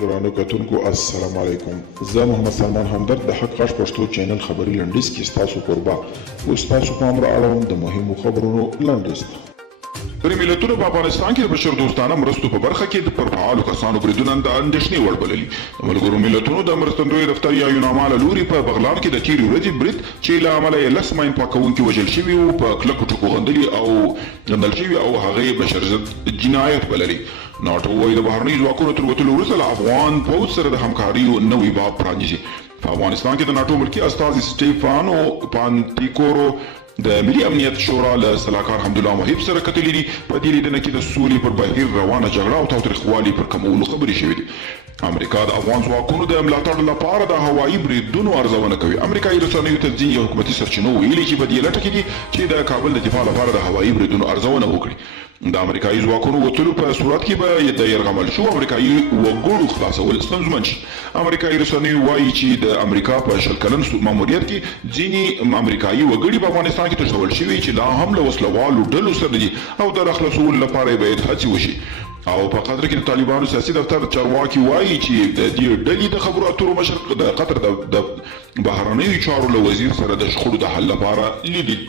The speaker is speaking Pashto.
ګرانو کتونکو السلام علیکم. زه محمد سلمان همدرد د حق غږ پښتو چینل خبري لنډیز کې ستاسو کوربه اوس تاسو پام را اړوم د مهمو خبرونو لنډیز ته. درې ملتونو په افغانستان کې د بشر دوستانه مرستو په برخه کې د پرفعالو کسانو بریدونه د اندېښنې وړ بللي. د ملګرو ملتونو د مرستندوی دفتر یا یوناما له لوري په بغلان کې د تېرې ورځې برید چې له امله یې 10 ماین پاکوونکي وژل شوي وو په کلکو ټکو غندل شوي او هغه یې بشر ضد جنایت بللي. ناټو وایي د بهرنیو ځواکونو تر وتلو وروسته له افغان پوځ سره د همکاریو نوی باب پرانیزي. په افغانستان کې د ناټو ملکي استازي سټیفانو پانتیکورو د ملي امنیت شورا له سلاکار حمدالله محب سره کتلي دي. په دې لیدنه کې د سولې پر بهیر روانه جګړه او تاوتریخوالي پر کمولو خبرې شوې دي. امریکا د افغان ځواکونو د ملاتړ لپاره د هوایي بریدونو ارزونه کوي. امریکایي رسنیو ته ځینې حکومتي سرچینو ویلي چې په دې لټه کې دي چې د کابل د دفاع لپاره د هوایي بریدونو ارزونه وکړي. د امریکایي ځواکونو وتلو په صورت کې به د یرغمل شو امریکایي وګړو خلاصول ستونزمن شي. امریکایي رسنیو وایي چې د امریکا په 20 کلن ماموریت کې ځینې امریکایي وګړي په افغانستان کې تښتول شوي چې لا هم له وسلوالو ډلو سره دي او د خلاصولو لپاره باید هڅې وشي. او په قطر کې د طالبانو سیاسي دفتر چارواکي وایي چې د دې ډلې د خبرو اترو مشر د قطر د بهرنیو چارو له وزیر سره د شخړو د حل لپاره لیدل